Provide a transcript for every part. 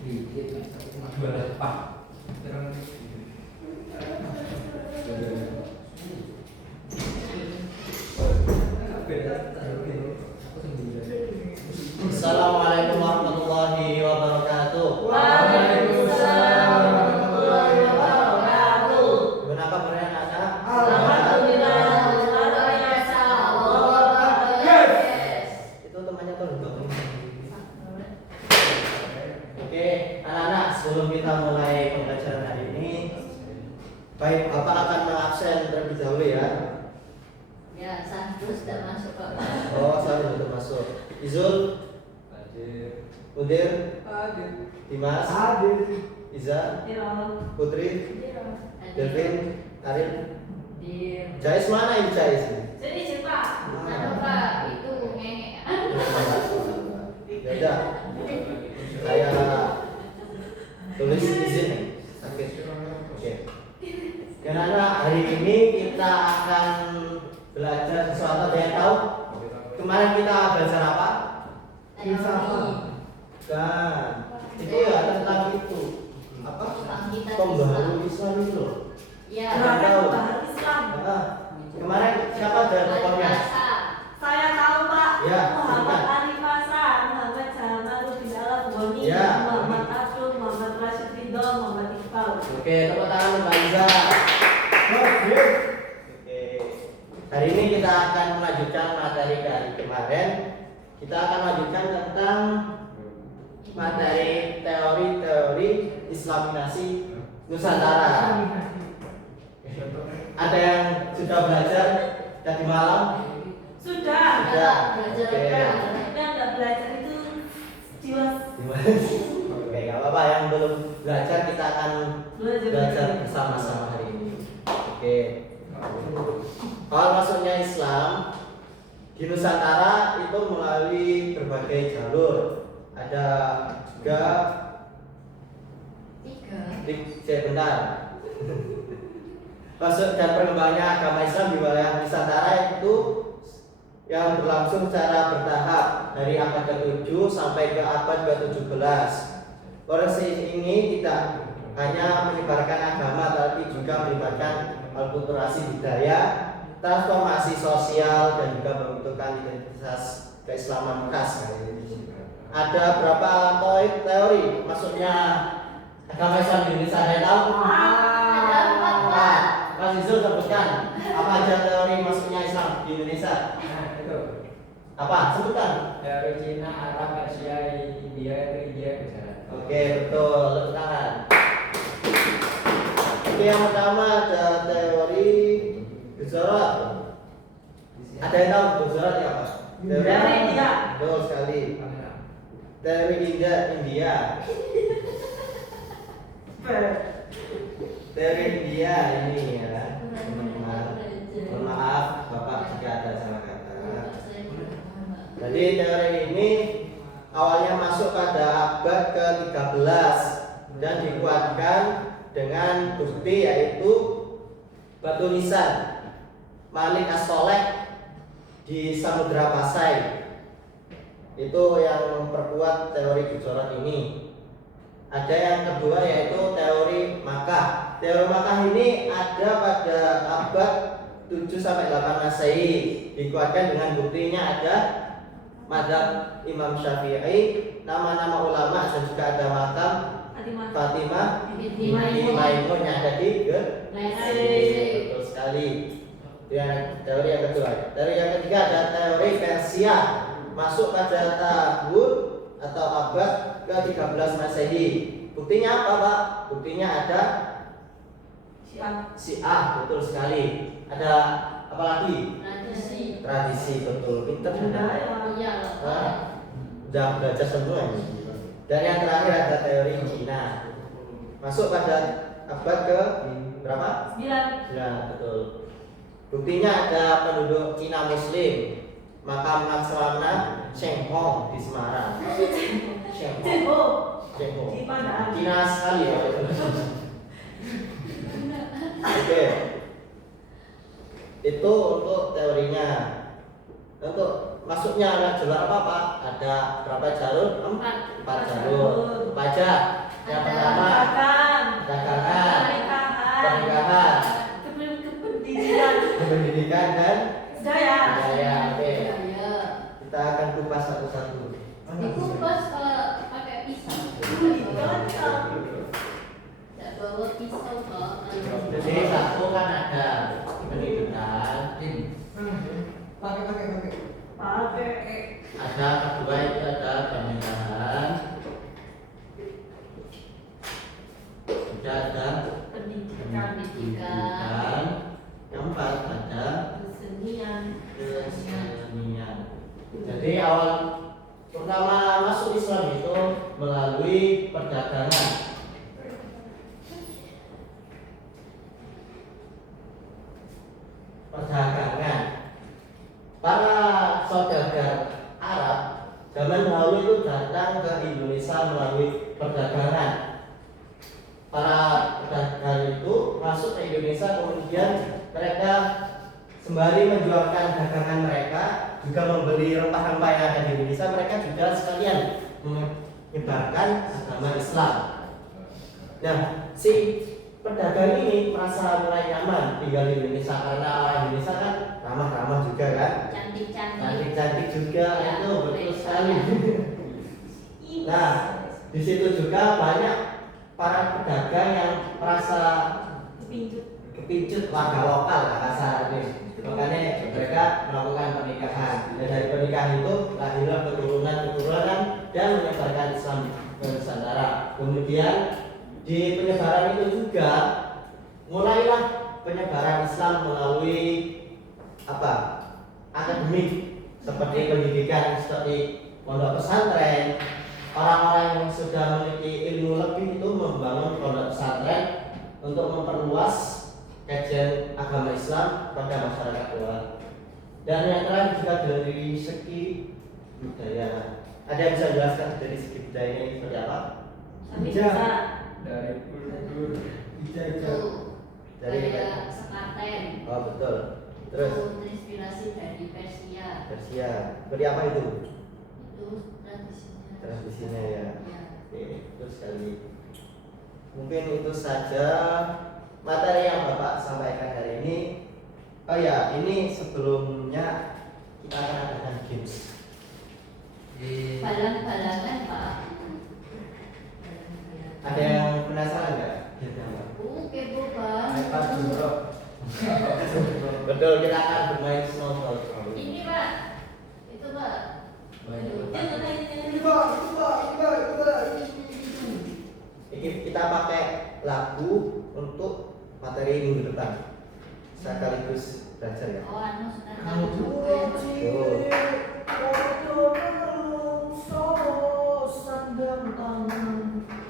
Assalamualaikum warahmatullahi wabarakatuh. Waalaikumsalam warahmatullahi wabarakatuh. Gimana kabarnya anak-anak? Alhamdulillah, luar biasa. Yes. Itu temannya tuh. Oke, anak-anak, sebelum kita mulai pembelajaran hari ini, baik Bapak akan mengabsen terlebih dahulu ya. Ya, satu sudah masuk Pak. Oh, saya sudah masuk. Izul, Udir, Dimas, Iza, Putri, Delvin, Karin. Jais mana ini Jais? Jadi Pak, Pak itu ngehe. Ya udah, saya tulis izin. Oke. Karena hari ini kita akan belajar sesuatu. Ada yang tahu? Kemarin kita belajar apa? Kan, itu ya tentang itu apa? Pembaharu Islam itu loh. Ya, Pembaharu Islam. Kemarin siapa ada tokohnya? Saya tahu Pak. Ya, Muhammad silakan. Arif Hasan, Muhammad Jamaluddin Al-Ghani, Ya. Muhammad Abdul, Muhammad Rashid Ridho, Muhammad Iqbal. Oke, tepuk tangan Mbak Iza. Oke. Hari ini kita akan melanjutkan materi dari kemarin. Kita akan lanjutkan tentang materi teori-teori Islaminasi Nusantara. Ada yang sudah belajar tadi malam? Sudah. Sudah. belajar Oke. Yang nggak belajar itu jiwa Oke, nggak apa-apa. Yang belum belajar kita akan belajar bersama-sama hari ini. Oke. Awal masuknya Islam di Nusantara itu melalui berbagai jalur. Ada juga bentar. Masuk dan perkembangannya agama Islam di wilayah Nusantara itu yang berlangsung secara bertahap dari abad ke-7 sampai ke abad ke-17. Proses ini tidak hanya menyebarkan agama tapi juga melibatkan akulturasi budaya, transformasi sosial dan juga pembentukan identitas keislaman khas. Ada berapa teori masuknya agama Islam di Indonesia? Ada yang tahu? Ada 4 Pak. Mas Izul sebutkan apa aja teori masuknya Islam di Indonesia? Apa? Sebutkan. Dari Cina, Arab, Persia, India, Gujarat. Oke, betul. Tepuk tangan. Oke, yang pertama ada teori Gujarat. Ada yang tahu Gujarat ya apa? Dari India. Betul sekali. Teori India. Teori India ini ya, teman-teman. Mohon maaf, Bapak jika ada salah kata. Jadi teori ini awalnya masuk pada abad ke-13 dan dikuatkan dengan bukti yaitu batu nisan Malik As-Soleh di Samudra Pasai. Itu yang memperkuat teori Gujarat ini. Ada yang kedua yaitu teori Makkah. Teori Makkah ini ada pada abad 7 sampai 8 Masehi. Dikuatkan dengan buktinya ada mazhab Imam Syafi'i, nama-nama ulama dan juga ada makam Fatimah binti Maimun yang ada di betul sekali. Itu yang teori yang kedua. Teori yang ketiga ada teori Persia, masuk pada tahun atau abad ke-13 Masehi. Buktinya apa, Pak? Buktinya ada Syiah, betul sekali. Ada apa lagi? Tradisi, betul. Pinter sudah. Udah belajar semua ini. Dan yang terakhir ada teori Cina. Masuk pada abad ke berapa? 9. Ya, betul. Buktinya ada penduduk Cina Muslim, makam Laksamana Cheng Hong di Semarang. Cheng Hong. Di Pandaan. Cina sekali ya. Oke. Itu untuk teorinya. Untuk masuknya ada jalur apa Pak? Ada berapa jalur? 4 jalur. 4 Apa aja? Yang pertama Dagang, dagangan, pernikahan, pernikahan, kependidikan, pendidikan dan budaya. budaya. Oke, Budaya. kita akan kupas satu-satu. Dikupas pakai pisau. Tidak bawa pisau kok. Jadi satu kan ada pendidikan, Pakai ada kedua itu ada pernikahan, juga ada pendidikan, pendidikan, yang empat ada kesenian. kesenian. Jadi awal pertama masuk Islam itu melalui perdagangan. Perdagangan. Para saudagar Arab zaman dahulu itu datang ke Indonesia melalui perdagangan. Para pedagang itu masuk ke Indonesia, kemudian mereka sembari menjualkan dagangan mereka, juga membeli rempah-rempah yang ada di Indonesia, mereka juga sekalian menyebarkan agama Islam. Nah, si pedagang ini merasa mulai nyaman tinggal di Indonesia karena orang Indonesia kan ramah-ramah juga kan, Cantik-cantik. cantik-cantik juga, Ya, itu betul baik. sekali. Nah, di situ juga banyak para pedagang yang merasa kepincut warga lokal lah kasarnya. Makanya mereka melakukan pernikahan. Dan dari pernikahan itu lahirlah keturunan-keturunan dan menyebarkan Islam ke Nusantara. Kemudian di penyebaran itu juga mulailah penyebaran Islam melalui apa? Akademik, seperti pendidikan, seperti pondok pesantren. Orang-orang yang sudah memiliki ilmu lebih itu membangun pondok pesantren untuk memperluas kajian agama Islam pada masyarakat luas. Dan yang terakhir juga dari segi budaya. Ada yang bisa jelaskan dari segi budaya ini seperti apa? Tapi bisa dari kultur Itu Dari kayak sekaten. Oh betul. Terus Itu terinspirasi dari Persia. Persia. Seperti apa itu? Itu tradisinya. Tradisinya ya. Ya. Oke, terus sekali. Mungkin itu saja materi yang Bapak sampaikan hari ini. Oh ya, ini sebelumnya kita akan adakan games. Balang-balangan Pak. Ada yang penasaran nggak? Kepo Pak. Betul, kita akan bermain snowball. Ini Pak. Itu Pak. Ini kita pakai lagu untuk materi minggu depan. Sekaligus belajar ya. Oh, anu sudah Tuh.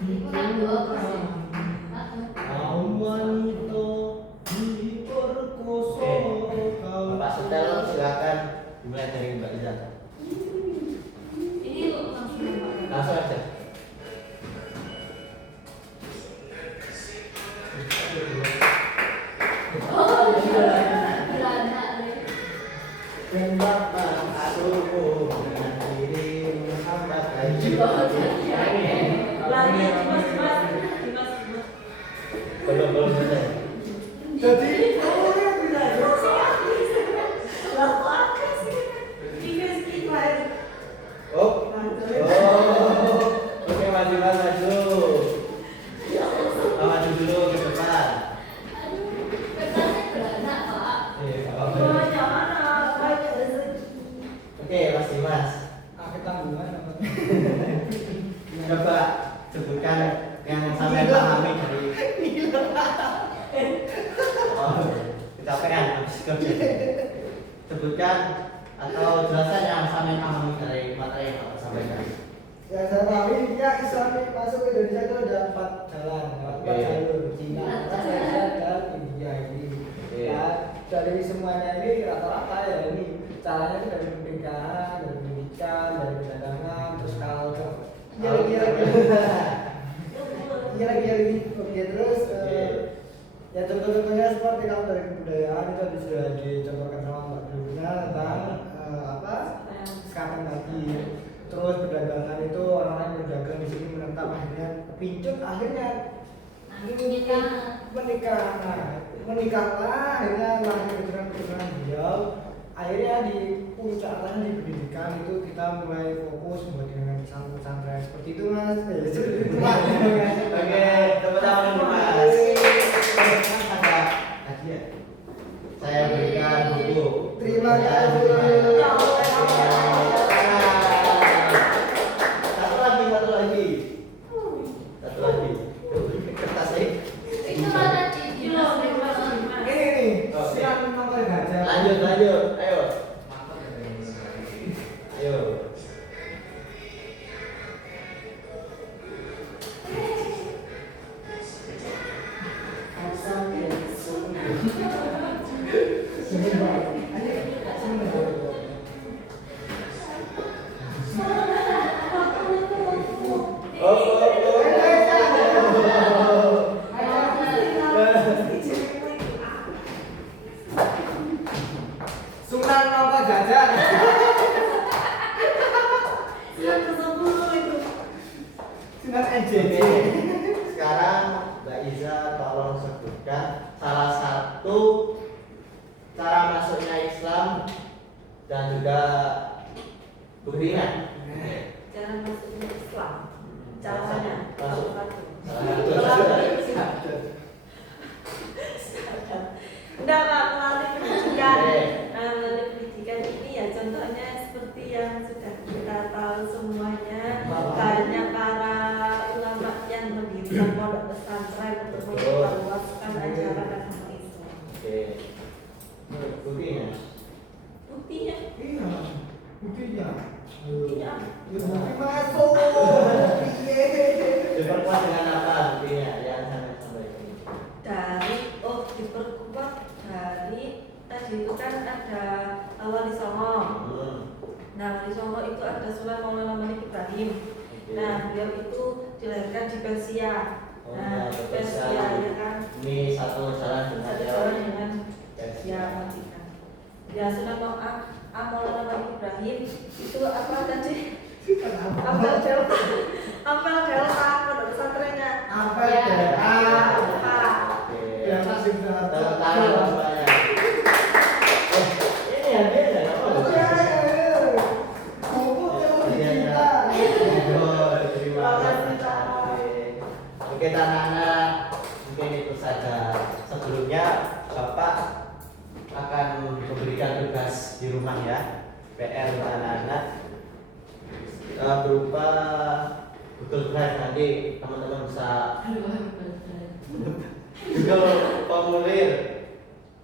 Itu lagu apa sih? Oke, Bapak setel silakan dimulai dari Mbak Liza. Ini langsung Pak. Langsung aja. Oh, Belanda. Dan Bapak aku dengan diri Muhammad Haji. lagi mas. Belum selesai. Jadi orang bilang lalu apa sih? Tiga sekitar. Oh, oke maju maju. Maju dulu ke depan. Kertasnya Belanda Pak. Nggak apa-apa. Banyak mana? Banyak rezeki. Oke, Mas Dimas. Coba sebutkan yang sampai pahami dari. Oh, kecapean habis kerja. Sebutkan atau jelaskan yang sampai pahami dari materi yang Bapak sampaikan. Yang saya pahami ya Islam masuk ke Indonesia itu ada 4 jalan, 4 Oke. jalur Cina, Malaysia dan India ini. Oke. Ya, dari semuanya ini rata-rata ya ini caranya itu dari pernikahan, dari pendidikan, dari perdagangan, terus culture. Kira-kira ini. Oke, terus ya contoh-contohnya seperti kalau dari kebudayaan itu tadi sudah dicontohkan sama Mbak Duluna tentang apa? Sekarang tadi. terus berdagangan itu orang-orang yang berdagang di sini menentang, akhirnya kepincut, akhirnya menikah. Nah, menikahlah, akhirnya lahir keturunan beliau. Akhirnya di puncaknya di pendidikan itu kita mulai fokus buat dengan pesantren seperti itu mas. Seperti itu mas. Oke, tepuk tangan dulu mas. Ada hadiah. Saya berikan buku. Terima kasih. Satu lagi. Kertas ini. Itu ada di Ini nih, siang nomor gajah. Lanjut. Ayo. Sunan apa gajah? Yang ke-10 itu. Sunan NJB. Sekarang Mbak Iza tolong sebutkan salah satu cara masuknya Islam dan juga buktinya. Jangan masuknya Islam. Caranya. Masuk. Enggak Pak, melalui pendidikan. Oke. Nah, melalui pendidikan ini ya contohnya seperti yang sudah kita tahu semuanya. Banyak para ulama yang mendirikan pondok pesantren untuk menyebarluaskan ajaran agama Islam. Oke. Buktinya. Buktinya, Iya. Buktinya. buktinya Bukti masuk. Diperkuat dengan apa buktinya yang saya sampaikan? diperkuat dari tadi itu kan ada Wali Songo. Nah, Wali Songo itu ada Sunan Maulana Malik Ibrahim. Nah, beliau itu dilahirkan di Persia. Nah, di Persia ya kan. Ini satu jalan dengan Satu jalan dengan Persia Vatikan. Ya, Sunan Maulana Malik Ibrahim itu apa tadi? Apel Delta. Apel Delta pondok pesantrennya. Apa Ya. Delta? Oke. Ya masih benar. Tangan semuanya. Ini hadiahnya nggak apa-apa. Oke, anak-anak, mungkin itu saja. Sebelumnya Bapak akan memberikan tugas di rumah ya, PR untuk anak-anak berupa Google Drive. Nanti teman-teman bisa Google formulir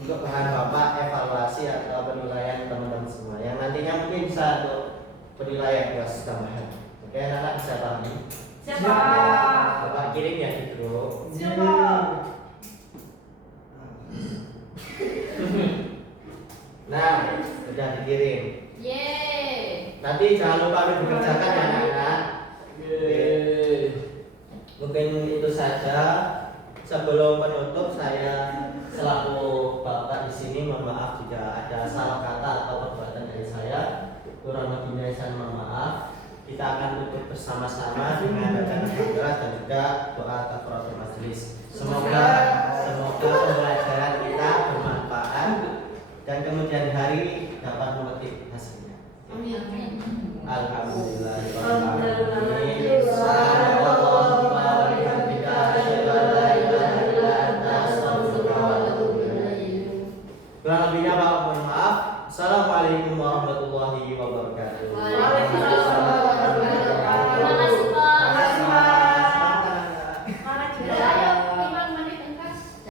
untuk bahan Bapak evaluasi atau penilaian teman-teman semua yang nantinya mungkin bisa untuk penilaian kelas tambahan. Oke, anak-anak bisa pahami? Siapa? Bapak kirim ya di grup. Siapa? Nah, sudah dikirim. Yeay. Nanti jangan lupa dikerjakan ya anak-anak. Mungkin itu saja. Sebelum penutup, saya selaku Bapak di sini mohon maaf jika ada salah kata atau perbuatan dari saya. Kurang lebihnya saya mohon maaf. Kita akan tutup bersama-sama dengan bacaan Al-Fatihah dan juga doa kafaratul majelis. Semoga pembelajaran kita bermanfaat dan kemudian hari dapat memetik hasilnya. Amin. Alhamdulillah. Kurang lebihnya Bapak mohon maaf. Assalamualaikum warahmatullahi wabarakatuh. Waalaikumsalam.